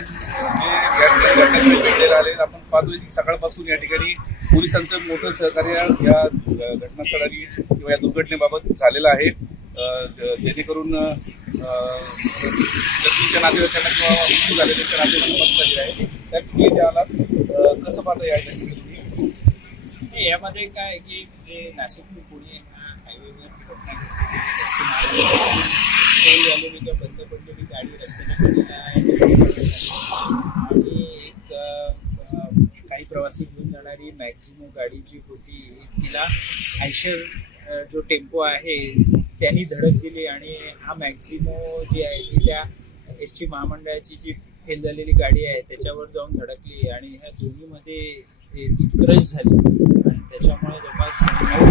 जे या ठिकाणी आले आपण पाहतोय की सकाळपासून या ठिकाणी पोलिसांचं मोठं सहकार्य या घटनास्थळाने किंवा या दुर्घटनेबाबत झालेलं आहे. जेणेकरून जखमीच्या नातेवाईकांना किंवा मृत्यू झालेल्या नातेवाईकांना मदत झाली आहे. त्या ठिकाणी आलात कसं पाहता या ठिकाणी यामध्ये काय आहे की जे नाशिक पुणे हा हायवेवर घटना घडली. रस्ते बंद पडलेली गाडी रस्त्याच्या आणि एक काही प्रवासी घेऊन जाणारी मॅक्झिमो गाडी जी होती तिला आयशर जो टेम्पो आहे त्यांनी धडक दिली आणि हा मॅक्झिमो जी आहे ती त्या एस टी महामंडळाची जी फेल झालेली गाडी आहे त्याच्यावर जाऊन धडकली आणि ह्या दोन्हीमध्ये ती क्रश झाली. आणि त्याच्यामुळे जवळपास नऊ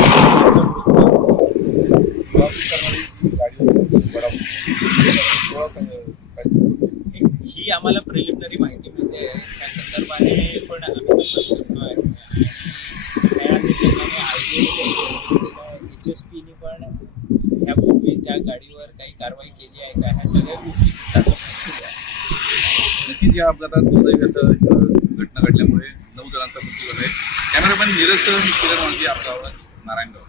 जणांचा मृत्यू वाहतूक करणारी जी गाडी होती बडावून. तेव्हा काय- काय सांगतो? ही आम्हाला प्रिलिमिनरी माहिती मिळते. त्या संदर्भाने पण आम्ही तपास करतो आहे त्या अनुषंगाने एच एस पीने पण ह्यापूर्वी त्या गाडीवर काही कारवाई केली आहे का? ह्या सगळ्या गोष्टीची चाचपणी सुरू आहे. नक्कीच या अपघातात दुर्दैवी असं घटना घडल्यामुळे नऊ जणांचा मृत्यू झाला आहे कॅमेरामॅन नीरज मी किरण वांगी आपला आवाज नारायणगाव